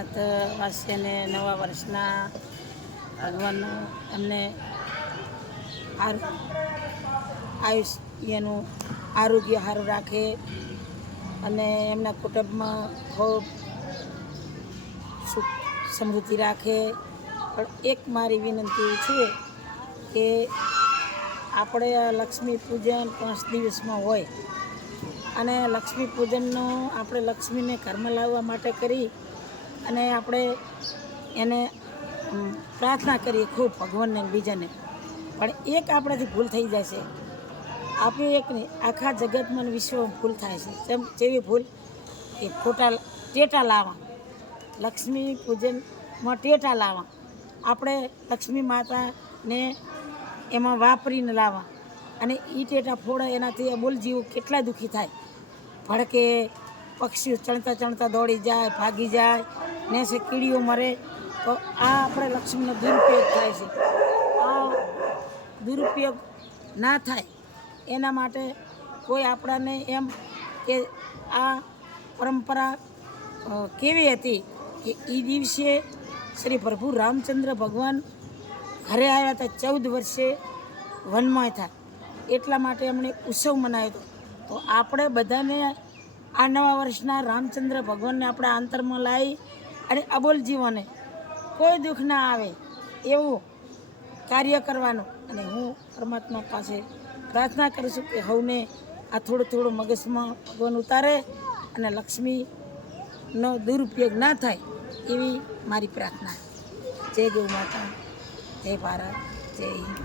ભારતવાસીઓને નવા વર્ષના ભગવાન એમને આયુષ્યનું આરોગ્ય સારું રાખે અને એમના કુટુંબમાં ખૂબ સુખ સમૃદ્ધિ રાખે. પણ એક મારી વિનંતી છે કે આપણે લક્ષ્મી પૂજન 5 દિવસમાં હોય અને લક્ષ્મી પૂજનનો આપણે લક્ષ્મીને ઘરમાં લાવવા માટે કરી અને આપણે એને પ્રાર્થના કરીએ ખૂબ ભગવાનને બીજાને. પણ એક આપણાથી ભૂલ થઈ જાય છે. આપણે એક નહીં, આખા જગતમાં વિશ્વમાં ભૂલ થાય છે. જેવી ભૂલ એ ખોટા ટેટા લાવવા, લક્ષ્મી પૂજનમાં ટેટા લાવવા. આપણે લક્ષ્મી માતાને એમાં વાપરીને લાવવા અને એ ટેટા ફોડે એનાથી બોલજીવો કેટલા દુઃખી થાય. ભડકે, પક્ષીઓ ચણતા ચણતા દોડી જાય, ભાગી જાય, ને છે કીડીઓ મરે. તો આ આપણે લક્ષ્મીનો દુરુપયોગ થાય છે. આ દુરુપયોગ ના થાય એના માટે કોઈ આપણાને એમ કે આ પરંપરા કેવી હતી કે એ દિવસે શ્રી પ્રભુ રામચંદ્ર ભગવાન ઘરે આવ્યા હતા. 14 વર્ષે વનમાં હતા એટલા માટે એમણે ઉત્સવ મનાવ્યો હતો. તો આપણે બધાને આ નવા વર્ષના રામચંદ્ર ભગવાનને આપણા અંતરમાં લાવી અને અબોલ જીવોને કોઈ દુઃખ ના આવે એવું કાર્ય કરવાનું. અને હું પરમાત્મા પાસે પ્રાર્થના કરું છું કે સૌને આ થોડું મગજમાં ભગવાન ઉતારે અને લક્ષ્મીનો દુરુપયોગ ના થાય એવી મારી પ્રાર્થના. જય ગૌ માતા, જય ભારત, જય હિન્દ.